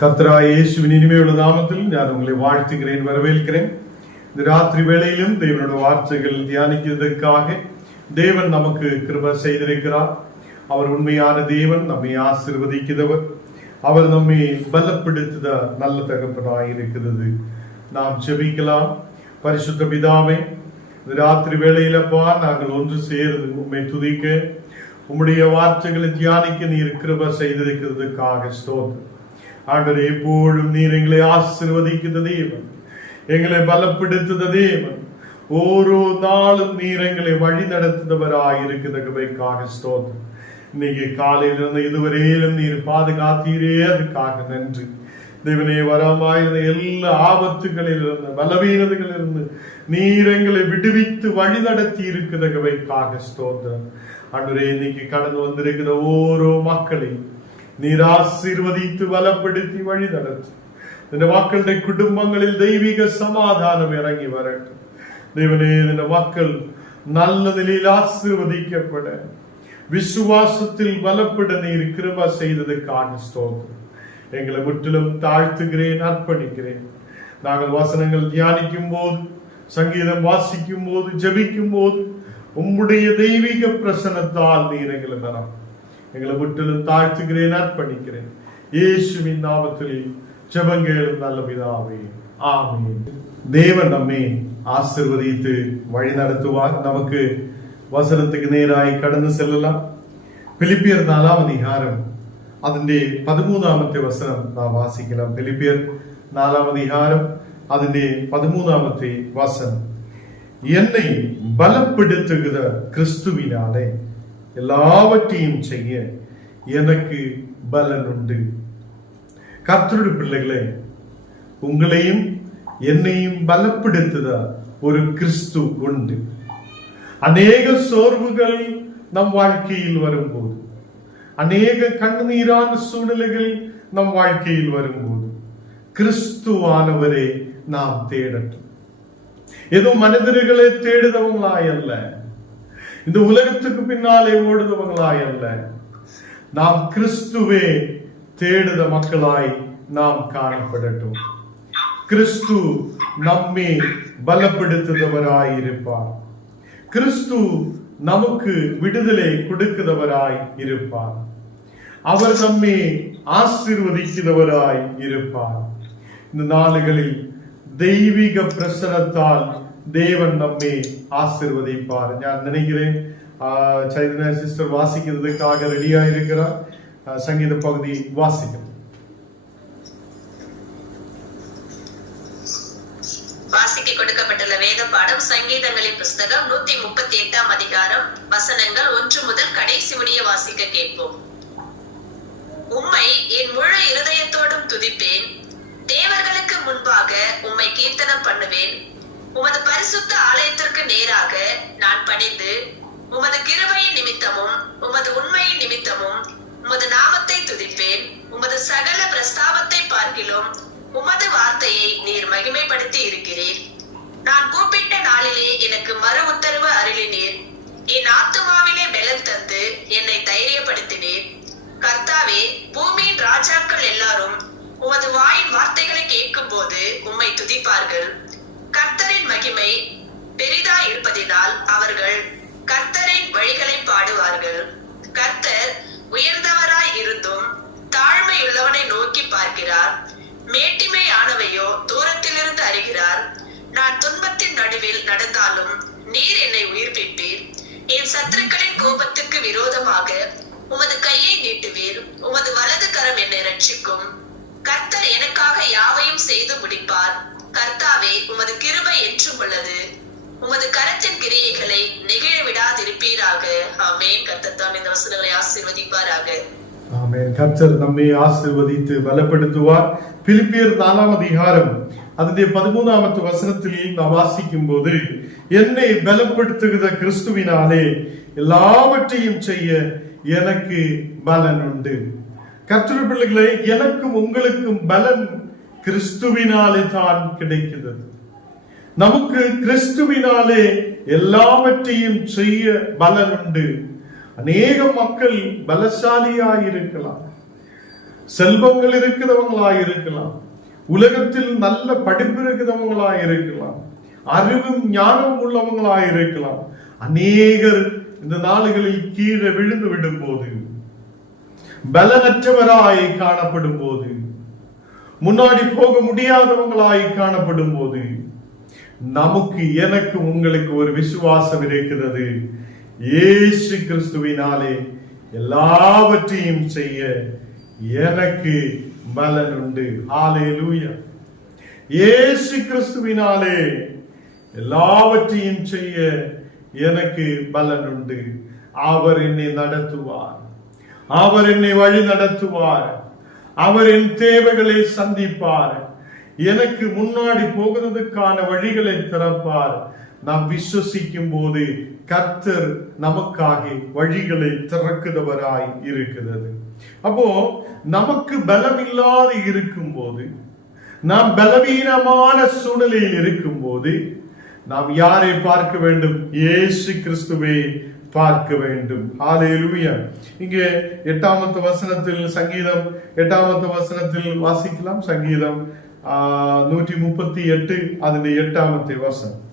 கர்த்தராகிய இயேசுவின் இனிமையுள்ள நாமத்தில் நான் உங்களை வாழ்த்துகிறேன், வரவேற்கிறேன். இந்த ராத்திரி வேளையிலும் தேவனுடைய வார்த்தைகள் தியானிக்கிறதுக்காக தேவன் நமக்கு கிருபை செய்திருக்கிறார். அவர் உண்மையான தேவன், நம்மை ஆசீர்வதிக்கிறவர். அவர் நம்மை பலப்படுத்துத நல்ல தகப்பனாய் இருக்கிறது. நாம் ஜெபிக்கலாம். பரிசுத்த பிதாவே, இந்த ராத்திரி வேளையிலப்பா நாங்கள் ஒன்று சேர்ந்து உண்மை துதிக்க, உம்முடைய வார்த்தைகளை தியானிக்க நீர் கிருபை செய்திருக்கிறதுக்காக ஸ்தோத்திரம். ஆண்டவரே, எப்பொழுதும் நீர் எங்களை ஆசீர்வதிக்கிற தேவன், எங்களை பலப்படுத்துத தேவன். ஓரோ நாளும் நீர் எங்களை வழி நடத்துபவராய் இருக்கிறதுக்காக ஸ்தோத்திரம். இன்னைக்கு காலையிலிருந்து இதுவரையிலும் நீர் பாதுகாத்தீரே, அதுக்காக நன்றி தேவனே. வரமாயிருந்த எல்லா ஆபத்துகளிலிருந்து, பலவீனங்களிலிருந்து நீர் எங்களை விடுவித்து வழி நடத்தி இருக்கிறதுக்காக ஸ்தோத்திரம். ஆண்டவரே, இன்னைக்கு கடந்து வந்திருக்கிற ஓரோ மக்களையும் நீர் ஆசீர்வதித்து பலப்படுத்தி வழி நடத்தும். இந்த மக்களுடைய குடும்பங்களில் தெய்வீக சமாதானம் இறங்கி வரட்டும் தேவனே. இந்த மக்கள் நல்ல நிலையில் ஆசீர்வதிக்கப்பட, விசுவாசத்தில் பலப்பட நீர் கிருபை செய்ததுக்காக ஸ்தோத்திரம். எங்களை முற்றிலும் தாழ்த்துகிறேன், அர்ப்பணிக்கிறேன். நாங்கள் வசனங்கள் தியானிக்கும் போது, சங்கீதம் வாசிக்கும் போது, ஜெபிக்கும் போது உம்முடைய தெய்வீக பிரசன்னத்தால் நீர் எங்களை தரம். எங்களை முற்றிலும் தாழ்த்துகிறேன், அர்ப்பணிக்கிறேன். இயேசுவின் நாமத்தில் ஜெபங்கேளும் நல்ல பிதாவே, ஆமென். தேவன் நம்மை ஆசீர்வதித்து வழி நடத்துவார். நமக்கு வசனத்துக்கு நேராய் கடந்து செல்லலாம். பிலிப்பியர் 4ஆம் அதிகாரம் അതിന്റെ 13ാമത്തെ വസനം നാം വാസിக்கலாம். பிலிப்பியர் 4ஆம் அதிகாரம் അതിന്റെ 13ാമത്തെ வசனம். என்னை பலப்படுத்துகிற கிறிஸ்துவினாலே எல்லாவற்றையும் செய்ய எனக்கு பலன் உண்டு. கர்த்தருடைய பிள்ளைகளே, உங்களையும் என்னையும் பலப்படுத்துத ஒரு கிறிஸ்து உண்டு. அநேக சோர்வுகள் நம் வாழ்க்கையில் வரும்போது, அநேக கண்ணீரான சூழ்நிலைகள் நம் வாழ்க்கையில் வரும்போது கிறிஸ்துவானவரே நாம் தேடட்டும். ஏதோ மனிதர்களை தேடுதவங்களாய் அல்ல, இந்த உலகத்துக்கு பின்னாலே ஓடுதவங்களாய் அல்ல, நாம் கிறிஸ்துவே தேடுத மக்களாய் நாம் காணப்படட்டும். கிறிஸ்து நம்மை பலப்படுத்துபவராய் இருப்பார். கிறிஸ்து நமக்கு விடுதலை கொடுக்கிறவராய் இருப்பார். அவர் நம்மை ஆசீர்வதிக்கிறவராய் இருப்பார். இந்த நாளுகளில் தெய்வீக பிரசனத்தால் தேவன் நம்மை ஆசீர்வதிப்பார். நான் நினைக்கிறேன் சைதன்யா சிஸ்டர் வாசிக்கிறதுக்காக ரெடியா இருக்கிறார். சங்கீத பகுதி வாசிக்கும். வாசிக்க கொடுக்கப்பட்டுள்ள வேத பாடம் சங்கீதங்களின் புஸ்தகம் 138ஆம் அதிகாரம் வசனங்கள் 1 முதல் கடைசி முடிய வாசிக்க கேட்போம். உம்மை என் முழு இருதயத்தோடும் துதிப்பேன், தேவர்களுக்கு முன்பாக உம்மை கீர்த்தனம் பண்ணுவேன். உமது பரிசுத்த ஆலயத்திற்கு நேராக நான் பணிந்து, உமது கிருபையின் நிமித்தமும் உமது உண்மையின் நிமித்தமும் உமது நாமத்தை துதிப்பேன். உமது சகல பிரஸ்தாபத்தை பார்க்கிலும் உமது வார்த்தையை நீர் மகிமைப்படுத்தி இருக்கிறீர். நான் கூப்பிட்ட நாளிலே எனக்கு மறு உத்தரவு அருளினீர். என் ஆத்துமாவிலே பலன் தந்து என்னை தைரியப்படுத்தினீர். கர்த்தாவே, பூமியின் ராஜாக்கள் எல்லாரும் உமது வாயின் வார்த்தைகளை கேட்கும் போது உம்மை துதிப்பார்கள். கர்த்தரின் மகிமை பெரிதாய் இருப்பதினால் அவர்கள் கர்த்தரின் வழிகளை பாடுவார்கள். கர்த்தர் உயர்ந்தவராய் இருந்தும் தாழ்மையுள்ளவனை நோக்கி பார்க்கிறார். மேட்டிமையானவையோ தூரத்திலிருந்து அறிகிறார். நான் துன்பத்தின் நடுவில் நடந்தாலும் நீர் என்னை உயிர்ப்பிப்பீர். என் சத்துருக்களின் கோபத்துக்கு விரோதமாக உமது கையை நீட்டுவீர். உமது வலது கரம் என்னை ரட்சிக்கும். கர்த்தர் எனக்காக யாவையும் செய்து முடிப்பார். கர்த்தாவே, உமது கிருபை என்றும் உள்ளது. உமது கரத்தின் கிரியைகளை நெகிழ விடாதிருப்பீராக. ஆமென். கர்த்தர் தாம் இந்த வசனங்களை ஆசீர்வதிப்பாராக. ஆமென். கர்த்தர் நம்மை ஆசீர்வதித்து பலப்படுத்துவார். பிலிப்பியர் 4ஆம் அதிகாரம் അതിന്റെ 13ാമത്തെ வசனத்தில் நாம் வாசிக்கும் போது, என்னை பலப்படுத்துகிற கிறிஸ்துவினாலே எல்லாவற்றையும் செய்ய எனக்கு பலன் உண்டு. கர்த்தருடைய பிள்ளைகளே, எனக்கும் உங்களுக்கும் பலன் கிறிஸ்துவினாலே தான் கிடைக்கிறது. நமக்கு கிறிஸ்துவினாலே எல்லாவற்றையும் செய்ய பலன் உண்டு. அநேக மக்கள் பலசாலியாய் இருக்கலாம், செல்வங்கள் இருக்கிறவங்களாய் இருக்கலாம், உலகத்தில் நல்ல படிப்பு இருக்கிறவங்களாய் இருக்கலாம், அறிவும் ஞானம் உள்ளவங்களாய் இருக்கலாம். அநேகர் இந்த நாடுகளில் கீழே விழுந்து விடும் போது, பலனற்றவராய் காணப்படும் போது, முன்னாடி போக முடியாதவங்களாய் காணப்படும் போது, நமக்கு எனக்கு உங்களுக்கு ஒரு விசுவாசம் இருக்கிறது. இயேசு கிறிஸ்துவினாலே எல்லாவற்றையும் செய்ய எனக்கு பலன் உண்டு. ஹல்லேலூயா. இயேசு கிறிஸ்துவினாலே எல்லாவற்றையும் செய்ய எனக்கு பலன் உண்டு. அவர் என்னை நடத்துவார், அவர் என்னை வழி நடத்துவார், அவர் என் தேவைகளை சந்திப்பார், எனக்கு முன்னாடி போகிறதுக்கான வழிகளை திறப்பார். நாம் விசுவசிக்கும் போது கர்த்தர் நமக்காக வழிகளை திறக்கிறவராய் இருக்கிறது. அப்போ நமக்கு பலம் இல்லாத இருக்கும் போது, நாம் பலவீனமான சூழ்நிலையில் இருக்கும் போது, நாம் யாரை பார்க்க வேண்டும்? இயேசு கிறிஸ்துவை பார்க்க வேண்டும். ஹல்லேலூயா. இங்கே 8வது வசனத்தில், சங்கீதம் 8வது வசனத்தில் வாசிக்கலாம். சங்கீதம் 138 അതിന്റെ 8வது வசனம்.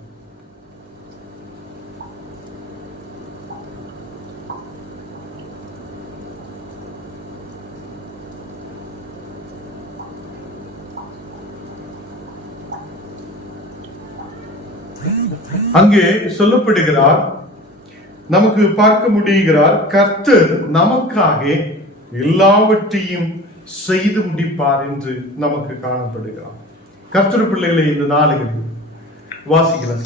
அங்கே சொல்லப்படுகிறார், நமக்கு பார்க்க முடிகிறார், கர்த்தர் நமக்காக எல்லாவற்றையும் செய்து முடிப்பார் என்று நமக்கு காணப்படுகிறார். கர்த்தர் பிள்ளைகளை இந்த நாளுகளில் வாசிக்கலாம்.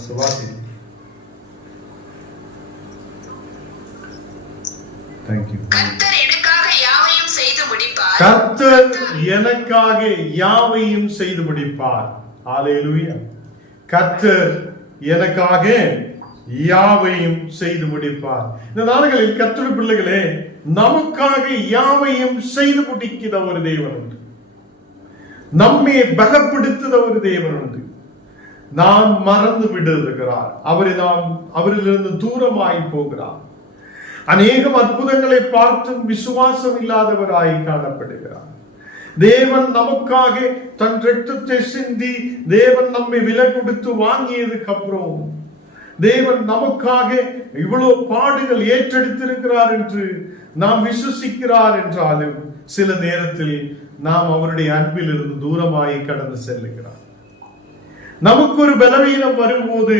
கர்த்தர் எனக்காக யாவையும் செய்து முடிப்பார். கர்த்தர் எனக்காக யாவையும் செய்து முடிப்பார். ஹல்லேலூயா. கர்த்தர் எனக்காக யாவையும் செய்து முடிப்பார். இந்த நாடுகளில் கர்த்தர் பிள்ளைகளே, நமக்காக யாவையும் செய்து முடிக்கிற ஒரு தேவன் உண்டு. நம்மை பலப்படுத்துகிற ஒரு தேவன் உண்டு. நாம் மறந்து விடுகிறார், அவரிலிருந்து தூரமாய் போகிறார். அநேகம் அற்புதங்களை பார்த்தும் விசுவாசம் இல்லாதவராய் காணப்படுகிறார். தேவன் நமக்காக தன் இரத்தத்தை சிந்தி, தேவன் நம்மை விலை கொடுத்து வாங்கியதுக்கு அப்புறம், தேவன் நமக்காக இவ்வளவு பாடுகள் ஏற்றெடுத்திருக்கிறார் என்று நாம் விசுவசிக்கிறார் என்றாலும், சில நேரத்தில் நாம் அவருடைய அன்பில் இருந்து தூரமாய் கடந்து செல்லுகிறார். நமக்கு ஒரு பலவீனம் வரும்போது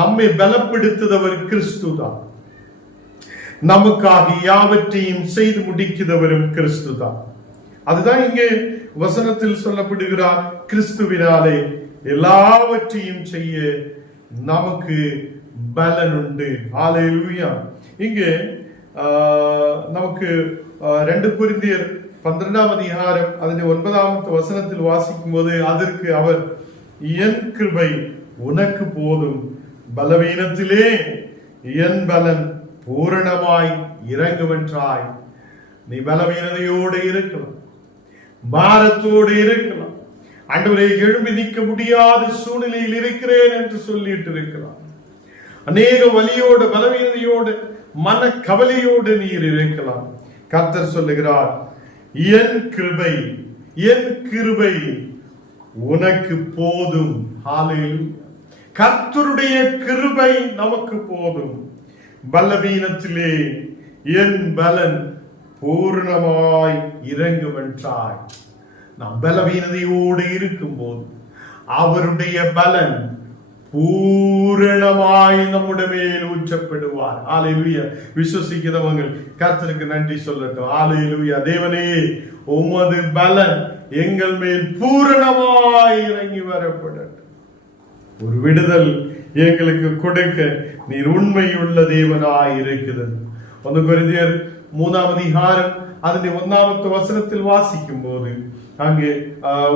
நம்மை பலப்படுத்துகிறவர் கிறிஸ்து தான். நமக்காக யாவற்றையும் செய்து முடிக்கிறவரும் கிறிஸ்து தான். அதுதான் இங்கே வசனத்தில் சொல்லப்படுகிறார், கிறிஸ்துவினாலே எல்லாவற்றையும் செய்ய நமக்கு பலன் உண்டு. ஹல்லேலூயா. இங்கே நமக்கு 2 கொரிந்தியர் 12வது அதிகாரம் അതിന്റെ 9வது வசனத்தில் வாசிக்கும் போது, அதற்கு அவர், என் கிருபை உனக்கு போதும், பலவீனத்திலே என் பலன் பூரணமாய் இறங்குவென்றாய். நீ பலவீனதையோடு இருக்கலாம், பாரத்தோடு இருக்கலாம், ஆண்டவரே எழும்பி நிற்க முடியாத சூழ்நிலையில் இருக்கிறேன் என்று சொல்லிட்டு இருக்கலாம். அநேக வலியோடு, பலவீனதையோடு, மன கவலையோடு நீர் இருக்கலாம். கர்த்தர் சொல்லுகிறார், என் கிருபை உனக்கு போதும். ஹல்லேலூயா. கர்த்தருடைய கிருபை நமக்கு போதும். பலவீனத்திலே என் பலன் பூர்ணமாய் இறங்குவென்றாய். நாம் பலவீனதையோடு இருக்கும் போது அவருடைய பலன் பூரணமாய் நம்முடைய மேல் ஊற்றப்படுவார். ஹல்லேலூயா. விசுவசிக்கிறவங்க கர்த்தருக்கு நன்றி சொல்லட்டும். ஹல்லேலூயா. தேவனே, உமது பலன் எங்கள் மேல் பூரணமாய் இறங்கி வரப்படட்டும். ஒரு விடுதல் எங்களுக்கு கொடுக்க நீர் உண்மையுள்ள தேவனாய் இருக்கிறது. 1 கொரிந்தியர் 3வது அதிகாரம் അതിന്റെ 1வது வசனத்தில் வாசிக்கும் போது, அங்கே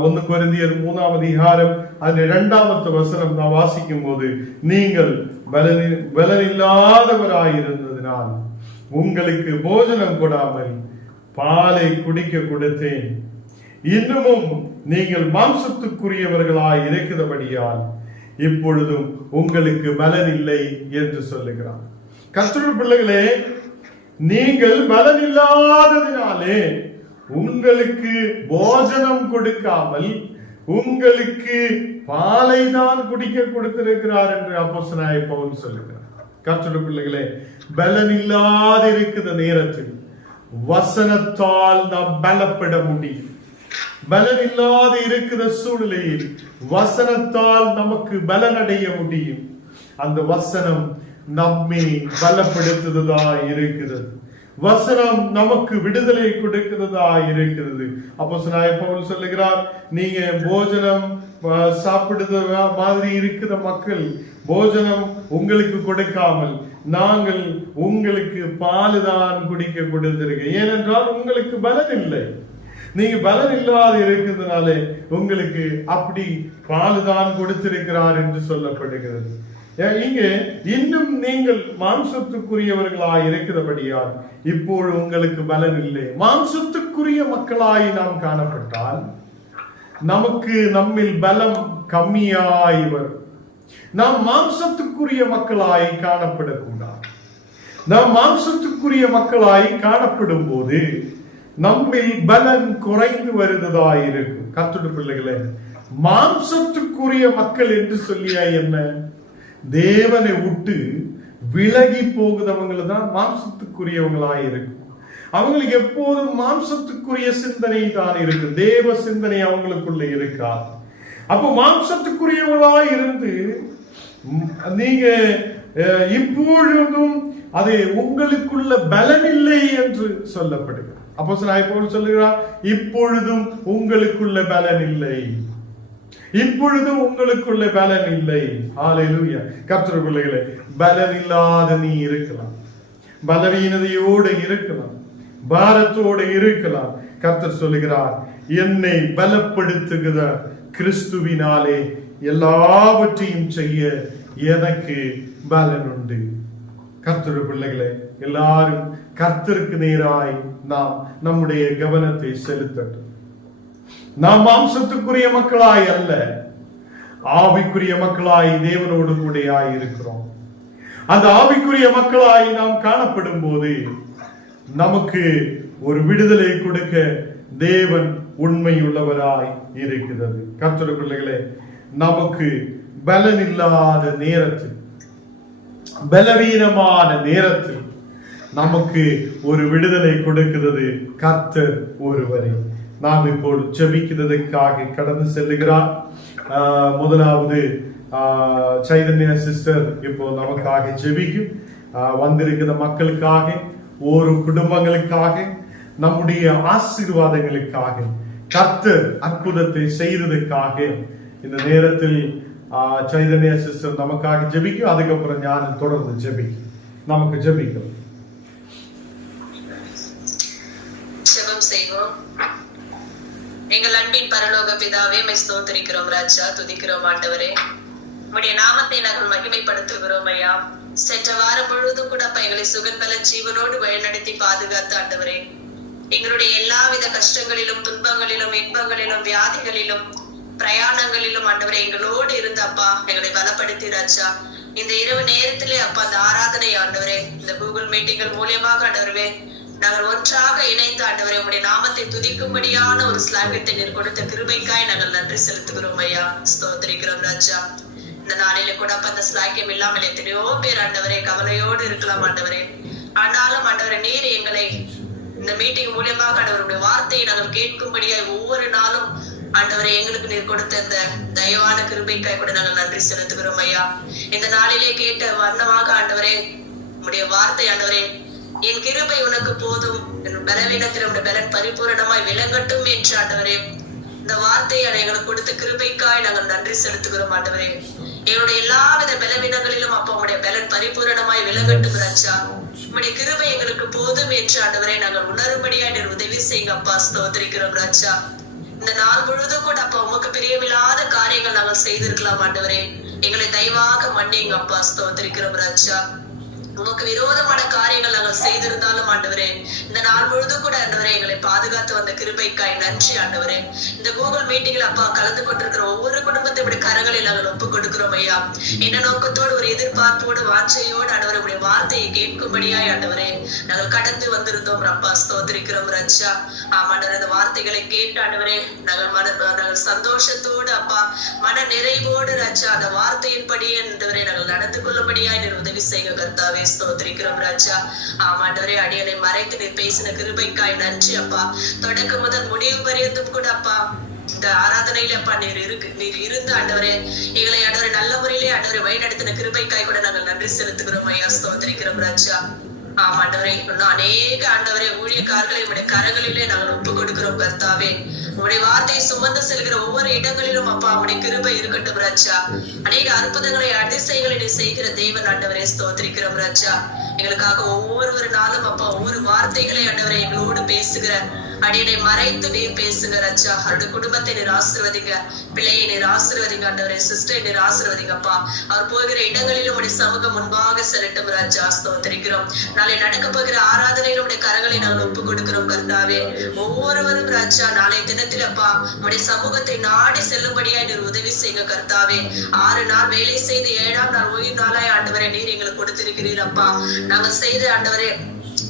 1 கொரிந்தியர் 3வது அதிகாரம் അതിന്റെ 2வது வசனம் நான் வாசிக்கும் போது, நீங்கள் பலனில்லாதவராயிருந்ததினால் உங்களுக்கு போஜனம் கொடாமல் பாலை குடிக்க கொடுத்தேன். இன்னமும் நீங்கள் மாம்சத்துக்குரியவர்களாய் இருக்கிறபடியால் இப்பொழுதும் உங்களுக்கு பலன் இல்லை என்று சொல்லுகிறார். கர்த்தருடைய பிள்ளைகளே, நீங்கள் பலன் இல்லாததினாலே உங்களுக்கு போஜனம் கொடுக்காமல் உங்களுக்கு பாலை தான் குடிக்க கொடுத்திருக்கிறார் என்று அப்போஸ்தலனாகிய பவுல் சொல்லுகிறார். கர்த்தருடைய பிள்ளைகளே, பலன் இல்லாத இருக்கிற நேரத்தில் வசனத்தால் நாம் பலப்பட முடியும். பலன் இல்லாத இருக்கிற சூழ்நிலையில் வசனத்தால் நமக்கு பலனடைய முடியும். அந்த வசனம் நம்மை பலப்படுத்துவதா இருக்கிறது. வசனம் நமக்கு விடுதலை கொடுக்கிறதா இருக்கிறது. அப்போஸ்தலனாகிய பவுல் சொல்லுகிறார், நீங்க போஜனம் சாப்பிடுற மாதிரி இருக்கிற மக்கள் போஜனம் உங்களுக்கு கொடுக்காமல் நாங்கள் உங்களுக்கு பாலுதான் குடிக்க கொடுத்திருக்கோம். ஏனென்றால் உங்களுக்கு பலன் இல்லை. நீங்க பலன் இல்லாத இருக்கிறதுனாலே உங்களுக்கு அப்படி பாலுதான் கொடுத்திருக்கிறார் என்று சொல்லப்படுகிறது. இங்கே இன்னும் நீங்கள் மாம்சத்துக்குரியவர்களாய் இருக்கிறபடியால் இப்போது உங்களுக்கு பலன் இல்லை. மாம்சத்துக்குரிய மக்களாய் நாம் காணப்பட்டால் நமக்கு நம்மில் பலம் கம்மியாய் வரும். நாம் மாம்சத்துக்குரிய மக்களாய் காணப்படக்கூடாது. நாம் மாம்சத்துக்குரிய மக்களாய் காணப்படும் போது நம்மில் பலன் குறைந்து வருவதாய் இருக்கும். கர்த்தருடைய பிள்ளைகளே, மாம்சத்துக்குரிய மக்கள் என்று சொல்லியா என்ன? தேவனை விட்டு விலகி போகுதவங்க தான் மாம்சத்துக்குரியவங்களாய் இருக்கும். அவங்களுக்கு எப்போதும் மாம்சத்துக்குரிய சிந்தனை தான் இருக்கு, தேவ சிந்தனை அவங்களுக்குள்ள இருக்காது. அப்போ மாம்சத்துக்குரியவர்களாய் இருந்து நீங்க இப்பொழுதும் அது உங்களுக்குள்ள பலன் இல்லை என்று சொல்லப்படுகிறது. அப்போஸ்தலனாகிய பவுல் சொல்லுகிறார், இப்பொழுதும் உங்களுக்குள்ள பலன் இல்லை, இப்பொழுதும் உங்களுக்குள்ள பலன் இல்லை. ஹல்லேலூயா. கர்த்தருடைய பிள்ளைகளே, பலன் இல்லாத நீ இருக்கலாம், பலவீனதையோடு இருக்கலாம், பாரத்தோடு இருக்கலாம். கர்த்தர் சொல்லுகிறார், என்னை பலப்படுத்துகிற கிறிஸ்துவினாலே எல்லாவற்றையும் செய்ய எனக்கு பலன் உண்டு. கர்த்தருடைய பிள்ளைகளே, எல்லாரும் கர்த்தருக்கு நேராய் நாம் நம்முடைய கவனத்தை செலுத்தட்டும். நாம் மாம்சத்துக்குரிய மக்களாய் அல்ல, ஆவிக்குரிய மக்களாய் தேவனோடு கூடயாய் இருக்கிறோம். அந்த ஆவிக்குரிய மக்களாய் நாம் காணப்படும் போது நமக்கு ஒரு விடுதலை கொடுக்க தேவன் உண்மையுள்ளவராய் இருக்கிறது. கர்த்தருடைய பிள்ளைகளே, நமக்கு பலன் இல்லாத நேரத்தில், பலவீனமான நேரத்தில் நமக்கு ஒரு விடுதலை கொடுக்கிறது கர்த்தர் ஒருவரே. நாம் இப்போ ஜெபிக்கிறதுக்காக கடந்து செல்லுகிறார். முதலாவது சைதன்யா சிஸ்டர் இப்போ நமக்காக ஜெபிக்கும். வந்திருக்கிற மக்களுக்காக, ஒரு குடும்பங்களுக்காக, நம்முடைய ஆசீர்வாதங்களுக்காக, கர்த்தர் அற்புதத்தை செய்ததுக்காக இந்த நேரத்தில் சைதன்யா சிஸ்டர் நமக்காக ஜெபிக்கும். அதுக்கப்புறம் ஞான தொடர்ந்து ஜெபிக்கும். நமக்கு ஜெபிக்கும். ஜெபம் செய்வோம். எங்கள் அன்பின் பரலோக பிதாவே, மை ஸ்தோத்திரிக்கிறோம் ராஜா, துதிக்கிறோம் ஆண்டவரே. உம்முடைய நாமத்தை நாங்கள் மகிமைப்படுத்துகிறோம் ஐயா. சென்ற வாரம் முழுவதும் கூட அப்பா எங்களை சுகன்பல ஜீவனோடு வழிநடத்தி பாதுகாத்து ஆண்டவரே, எங்களுடைய எல்லாவித கஷ்டங்களிலும், துன்பங்களிலும், இன்பங்களிலும், வியாதிகளிலும், பிரயாணங்களிலும் ஆண்டவரே எங்களோடு இருந்து அப்பா எங்களை பலப்படுத்தி ராஜா. இந்த இரவு நேரத்திலே அப்பா அந்த ஆராதனை ஆண்டவரே, இந்த கூகுள் மீட்டிங்கள் மூலியமாக ஆண்டவரே நாங்கள் ஒன்றாக இணைந்து ஆண்டவரே உம்முடைய நாமத்தை துதிக்கும்படியான ஒரு ஸ்லாகத்தை நீர் கொடுத்த கிருபைக்காய் நாங்கள் நன்றி செலுத்துகிறோம் ஐயா. ஸ்தோத்திரிக்கிறோம் ராஜா. இந்த நாளிலே கூட அப்ப அந்த ஸ்லாக்கியம் இல்லாமல் எத்தனையோ பேர் ஆண்டவரே கவலையோடு இருக்கலாம் ஆண்டவரே. ஆனாலும் ஆண்டவரே நீர் எங்களை இந்த மீட்டிங் மூலியமாக ஆண்டவருடைய வார்த்தையை நாங்கள் கேட்கும்படியாய் ஒவ்வொரு நாளும் ஆண்டவரே எங்களுக்கு நீர் கொடுத்த இந்த தயவான கிருபைக்காய் கூட நாங்கள் நன்றி செலுத்துகிறோம் ஐயா. இந்த நாளிலே கேட்ட வண்ணமாக ஆண்டவரே உம்முடைய வார்த்தை ஆண்டவரே, என் கிருபை உனக்கு போதும், என் பலவீனத்தில் உடைய பலன் பரிபூரணமாய் விளங்கட்டும் என்று ஆண்டவரே இந்த வார்த்தையை எங்களுக்கு கொடுத்த கிருபைக்காய் நாங்கள் நன்றி செலுத்துகிறோம் ஆண்டவரே. எங்களுடைய எல்லாவித பலவீனங்களிலும் அப்பா உடைய பலன் பரிபூரணமாய் விளங்கட்டும் ராஜா. உம்முடைய கிருபை எங்களுக்கு போதும் என்று ஆண்டவரே நாங்கள் உணரும்படியா நீர் உதவி செய்யுங்க அப்பா. ஸ்தோத்திரிக்கிறோம் ராஜா. இந்த நாள் முழுவதும் கூட அப்பா உமக்கு பிரியமில்லாத காரியங்கள் நாங்கள் செய்திருக்கலாம் ஆண்டவரே, எங்களை தயவாக மன்னிங்க அப்பா. ஸ்தோத்திரிக்கிறோம் ராஜா. உமக்கு விரோதமான காரியங்கள் நாங்கள் செய்திருந்தாலும் ஆண்டவரே இந்த நாள் முழுதும் கூட ஆண்டவரே எங்களை பாதுகாத்து வந்த கிருபைக்காய் நன்றி ஆண்டவரே. இந்த கூகுள் மீட்டிங் மீட்டிங்ல அப்பா கலந்து கொண்டிருக்கிற ஒவ்வொரு குடும்பத்தை உடைய கரங்களில் நாங்கள் ஒப்புக் கொடுக்கிறோம் ஐயா. என்ன நோக்கத்தோடு ஒரு எதிர்பார்ப்போடு வாஞ்சையோடு ஆண்டவரே உடைய வார்த்தையை கேட்கும்படியாய் ஆண்டவரே நாங்கள் கடந்து வந்திருந்தோம் அப்பா. ஸ்தோத்திரிக்கிறோம் ரட்சா. ஆமாண்டவர், அந்த வார்த்தைகளை கேட்டு ஆண்டவரே நாங்கள் சந்தோஷத்தோடு அப்பா மன நிறைவோடு ரட்சா அந்த வார்த்தையின்படி ஆண்டவரே நாங்கள் நடந்து கொள்ளும்படியாய் நீர் உதவி செய்ய கர்த்தாவே. ஸ்தோத்திரிக்கிறோம் ரட்சா. ஆமாண்டவரே, அடியனை மறைத்து நீர் பேசின கிருபைக்காய் நன்றி அப்பா. தொடக்கம் முதல் முடிவு பரியந்தும் கூட அப்பா இந்த ஆராதனையில அப்பா நீர் இருந்து ஆண்டவரே எங்களை ஆண்டவரை நல்ல முறையிலே ஆண்டவரை வழி நடத்தின கிருபைக்காய் கூட நாங்கள் நன்றி செலுத்துகிறோம் ஐயா. ஸ்தோத்திரிக்கிறோம் ராஜா. ஆமாண்டவரே, இன்னும் அநேக ஆண்டவரே ஊழியக்காரர்களை உடைய கரங்களிலே நாங்கள் ஒப்பு கொடுக்கிறோம் கர்த்தாவே. உடைய வார்த்தையை சுமந்து செல்கிற ஒவ்வொரு இடங்களிலும் அப்பா உடைய கிருபை இருக்கட்டும் ராஜா. அநேக அற்புதங்களை அதிசயங்களை நீ செய்கிற தேவன் ஆண்டவரே. ஸ்தோத்திரிக்கிறோம் ராஜா. எங்களுக்காக ஒவ்வொரு நாளும் அப்பா ஒவ்வொரு வார்த்தைகளை ஆண்டவரை எங்களோடு பேசுகிற அடியனை மறைத்து நீர் பேசுங்க ராஜா. அவருடைய குடும்பத்தை நீர் ஆசீர்வதிங்க, பிள்ளையை நீர் ஆசீர்வதிங்க ஆண்டவரே, சிஸ்டரை நீர் ஆசீர்வதிங்கப்பா. அவர் போகிற இடங்களிலும் உடைய சமூகம் முன்பாக செல்லட்டும் ராஜா. ஸ்தோத்திரிக்கிறோம். நாளை நடக்க போகிற ஆராதனையிலும் உடைய கரங்களை நாங்கள் ஒப்புக் கொடுக்கிறோம் கர்த்தாவே. ஒவ்வொருவரும் ராஜா நாளை தினத்தில் அப்பா உடைய சமூகத்தை நாடி செல்லும்படியா நீர் உதவி செய்யுங்க கர்த்தாவே. 6 நாள் வேலை செய்து 7ஆம் நாள் ஓய்வு நாளாய் ஆண்டவரை நீர் எங்களுக்கு கொடுத்திருக்கிறீர் அப்பா. நாங்கள் செய்த ஆண்டவரே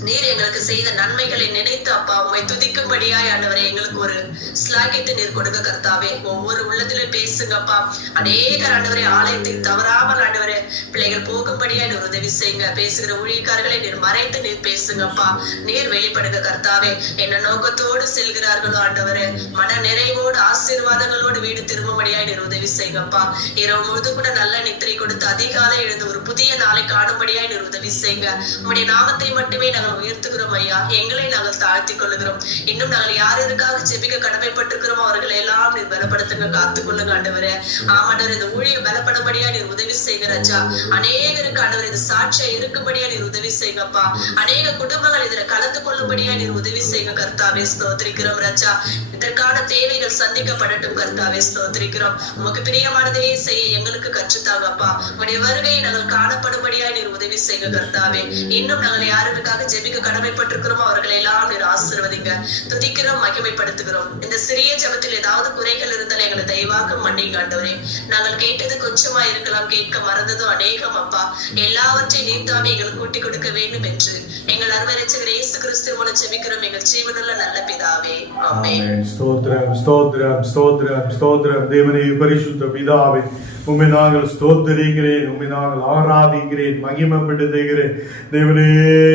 நீர் எங்களுக்கு செய்த நன்மைகளை நினைத்து அப்பா உம்மை துதிக்கும்படியாய் ஆண்டவரே எங்களுக்கு ஒரு ஸ்லாகியத்தை நீர் கொடுக்க கர்த்தாவே. ஒவ்வொரு உள்ளத்திலும் பேசுங்கப்பா. அநேகர் ஆண்டவரே ஆலயத்தில் தவறாமல் ஆண்டவரே பிள்ளைகள் போகும்படியாய் நீர் உதவி செய்யுங்க. பேசுகிற ஊழியக்காரர்களை நீர் மறைத்து நீர் பேசுங்கப்பா. நீர் வெளிப்படுங்க கர்த்தாவே. என்ன நோக்கத்தோடு செல்கிறார்களோ ஆண்டவரே மன நிறைவோடு ஆசீர்வாதங்களோடு வீடு திரும்பும்படியாய் நீர் உதவி செய்யுங்கப்பா. இரவு முழுது கூட நல்ல நித்திரை கொடுத்து அதிகாலை எழுந்து ஒரு புதிய நாளை காணும்படியாய் நீர் உதவி செய்யுங்க. உம்முடைய நாமத்தை மட்டுமே நாங்கள் உயர்த்துகிறோம் ஐயா. எங்களை நாங்கள் தாழ்த்திக் கொள்ளுகிறோம். இன்னும் நாங்கள் யாருக்காக ஜெபிக்க கடமைப்பட்டிருக்கிறோமோ அவர்களை எல்லாம் நீர் பலப்படுத்துங்க, காத்துக்கொள்ளுங்க ஆண்டவரே. ஆமாண்டவர், இந்த ஊழியம் பலப்படும்படியா நீர் உதவி செய்யுங்க ராஜா. அநேகருக்கு ஆண்டவர் இது சாட்சியா இருக்கும்படியா நீர் உதவி செய்யுங்கப்பா. அநேக குடும்பங்கள் இதுல கலந்து கொள்ளும்படியா நீர் உதவி செய்யுங்க கர்த்தாவே. ஸ்தோத்திரிக்கிறோம் ராஜா. இதற்கான தேவைகள் சந்திக்கப்படட்டும் கர்த்தாவே. ஸ்தோத்திரிக்கிறோம். உமக்கு பிரியமானதையே செய்ய எங்களுக்கு கற்றுத்தாங்கப்பா. உடைய வருகையை நாங்கள் காணப்படும்படியா நீர் உதவி செய்யுங்க கர்த்தாவே. இன்னும் நாங்கள் யாருக்காக ஜெபிக்க கடமைப்பட்டிருக்கிறோமோ அவர்களை எல்லாம் நீர் ஆசீர்வதிங்க. துதிக்கிறோம், மகிமைப்படுத்துகிறோம். இந்த சிறிய ஜெபத்தில் ஏதாவது குறைகள் இருந்தால் எங்களை தயவாக மன்னிங்க ஆண்டவரே. நாங்கள் கேட்டது கொஞ்சமா இருக்கலாம், கேட்க மறந்ததும் அநேகம் அப்பா. எல்லாவற்றையும் நீர்த்தாமே எங்களுக்கு கூட்டி கொடுக்க வேண்டும் என்று எங்கள் அருமை இரட்சகர் இயேசு கிறிஸ்து மூலம் ஜெபிக்கிறோம் எங்கள் ஜீவனுள்ள நல்ல பிதாவே. ஆமென். ஸ்தோத்திரம், ஸ்தோத்திரம், ஸ்தோத்திரம், ஸ்தோத்திரம். தேவனே பரிசுத்த பிதாவே, உம்மை நாங்கள் ஸ்தோத்திரிக்கிறேன், உம்மை நாங்கள் ஆராதிக்கிறேன், மகிமைப்படுத்துகிறேன். தேவனே,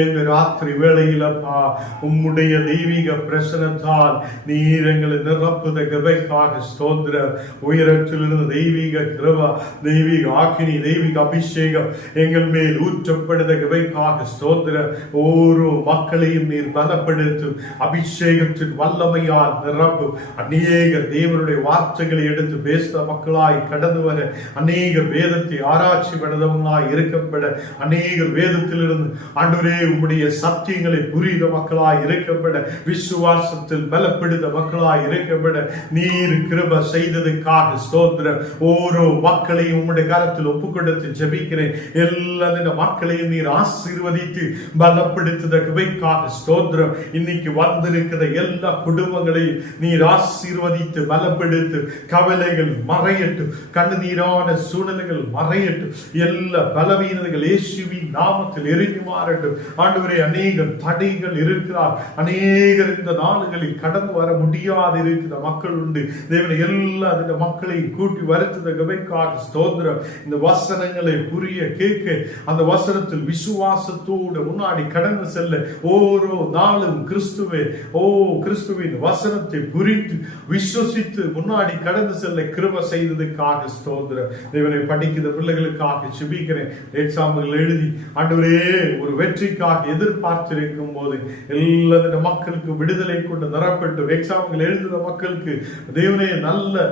இந்த ராத்திரி வேளையில் அப்பா உம்முடைய தெய்வீக பிரசனத்தால் நீர் எங்களை நிரப்புத கிருபைக்காக ஸ்தோத்திரம். உயரத்திலிருந்து தெய்வீக கிருபை, தெய்வீக ஆக்கினி, தெய்வீக அபிஷேகம் எங்கள் மேல் ஊற்றப்படுத கிருபைக்காக ஸ்தோத்திரம். ஒவ்வொரு மக்களையும் நீர் பலப்படுத்தும், அபிஷேகத்தின் வல்லமையால் நிரப்பும். அநேக தேவனுடைய வார்த்தைகளை எடுத்து பேசுற மக்களாய் கடந்து வர, அநேகர் வேதத்தை ஆராய்ச்சி பண்ணதவங்களாய் இருக்கப்பட, அநேகர் வேதத்திலிருந்து ஆண்டவரே உம்முடைய சத்தியங்களை புரிந்த மக்களாய் இருக்கப்பட, விசுவாசத்தில் பலப்படுத்த மக்களாய் இருக்கப்பட நீர் கிருபை செய்ததுக்காக ஸ்தோத்திரம். ஓரோ மக்களையும் உம்முடைய கரத்தில் ஒப்புக்கொடுத்து ஜெபிக்கிறேன். எல்லா மக்களையும் நீர் ஆசீர்வதித்து பலப்படுத்துத கிருபைக்காக ஸ்தோத்திரம். இன்னைக்கு வந்திருக்கிற எல்லா குடும்பங்களையும் நீர் ஆசீர்வதித்து பலப்படுத்து. கவலைகள் மறையட்டும், கண்ணீரான சூழ்நிலைகள் மறையட்டும், எல்லா பலவீனங்கள் இயேசுவின் நாமத்தில் எரிஞ்சு மாறட்டும். ஆண்டவரே, அநேக தடைகள் இருக்கிறார், அநேகர் இந்த நாடுகளில் கடந்து வர முடியாது இருக்கிற மக்கள் உண்டு. தேவனை எல்லா இந்த மக்களை கூட்டி வருத்துத கிருபைக்காக ஸ்தோத்திரம். இந்த வசனங்களை புரிய கேட்க, அந்த வசனத்தில் விசுவாசத்தோடு முன்னாடி கடந்து செல்ல ஒவ்வொரு நாளும் கிறிஸ்துவின் வசனத்தை புரிந்து விசுவசித்து முன்னாடி கடந்து செல்ல கிருபை செய்ததுக்காக ஸ்தோத்திரம். தேவனை படிக்கிற பிள்ளைகளுக்காக ஜெபிக்கிறேன். எக்ஸாம்கள் எழுதி ஆண்டவரே ஒரு வெற்றிக்காக எதிர்பார்த்திருக்கும் போது எல்லா மக்களுக்கு விடுதலை கொண்டு நிரப்பட்டும். எக்ஸாம்கள் எழுதுகிற மக்களுக்கு தேவனே நல்ல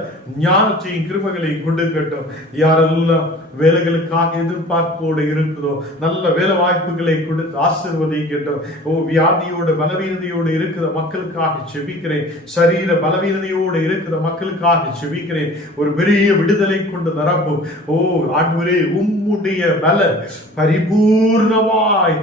ஞானத்தையும் கிருபைகளையும் கொடுக்கட்டும். யாரெல்லாம் வேலைகளுக்காக எதிர்பார்ப்போடு இருக்குதோ நல்ல வேலை வாய்ப்புகளை கொடுத்து ஆசீர்வதிங்க. ஆசீர்வதிக்கின்றோம். வியாதியோட பலவீனதையோடு இருக்கிற மக்களுக்காக செபிக்கிறேன். சரீர பலவீனதையோடு இருக்கிற மக்களுக்காக செபிக்கிறேன். ஒரு பெரிய விடுதலை கொண்டு நிரப்பும். ஆண்டவரே, உம்முடைய பல பரிபூர்ணமாய்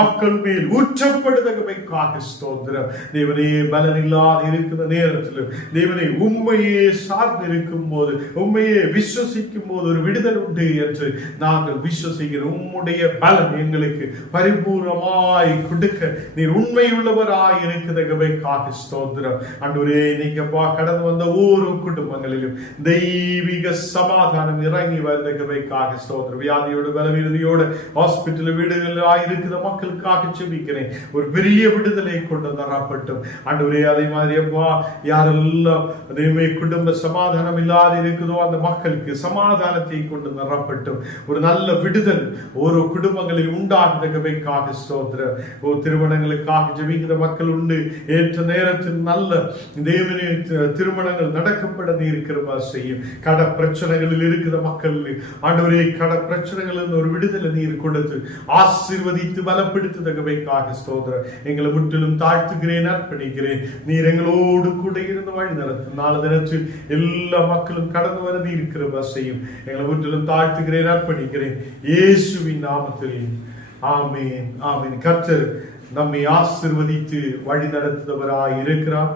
மக்கள் மேல் ஊற்றப்படுவதற்காக ஸ்தோத்திரம். தேவனே, பலன் இல்லாத இருக்கிற நேரத்திலும் தேவனே, உம்மையே சார்ந்து இருக்கும் போது, உம்மையே விசுவசிக்கும் போது ஒரு விடுதலை உண்டு என்று நாங்கள் விசுவசிக்கிறோம். உம்முடைய பலன் எங்களுக்கு பரிபூர்ணமாய் கொடுக்க நீர் உண்மை உள்ளவராய் இருக்கிறதற்காக ஸ்தோத்திரம். ஆண்டவரே, இன்னைக்குப்பா கடந்து வந்த ஒவ்வொரு குடும்பங்களிலும் தெய்வீக சமாதானம் இறங்கி வருவதற்காக ஸ்தோத்திரம். வியாதியோடு பலவீனதையோடு ஹாஸ்பிட்டல் வீடுகளில் இருக்கிற மக்களுக்காக செபிக்கிறேன். ஒரு பெரிய விடுதலை கொண்டு தரப்பட்டும். ஆண்டவரே, அதே மாதிரி அப்பா யாரெல்லாம் அதேமே குடும்ப சமாதானம் இல்லாத இருக்குதோ அந்த மக்களுக்கு சமாதானத்தை கொண்டு நிரப்பட்டும். ஒரு நல்ல விடுதல் ஒரு குடும்பங்களில் உண்டாகுவதற்காக ஸ்தோத்திரம். திருமணங்களுக்காக ஜெபிக்கிற மக்கள் உண்டு. ஏற்ற நேரத்தில் நல்ல தேவனே திருமணங்கள் நடக்கப்பட நீர் கிருபை செய்யும். கட பிரச்சனைகளில் இருக்கிற மக்கள் ஆண்டவரே, கட பிரச்சனைகளில் ஒரு விடுதலை நீர் கொடுத்து ஆசீர்வதித்து பலப்படுத்துவதற்காக ஸ்தோத்திரம். எங்களை முற்றிலும் தாழ்த்துகிறேன், அர்ப்பணிக்கிறேன். நீர் எங்களோடு கூட இருந்து வழி நடத்தும். நாலு தினத்தில் எல்லா மக்களும் கடந்து வர நீர் கிருபை செய்யும். எங்களை முற்றிலும் தாழ்த்துகிறேன், அர்ப்பணிக்கிறேன். இயேசுவின் நாமத்தில் ஆமென், ஆமென். கர்த்தர் நம்மை ஆசீர்வதித்து வழி நடத்துபவராய் இருக்கிறார்.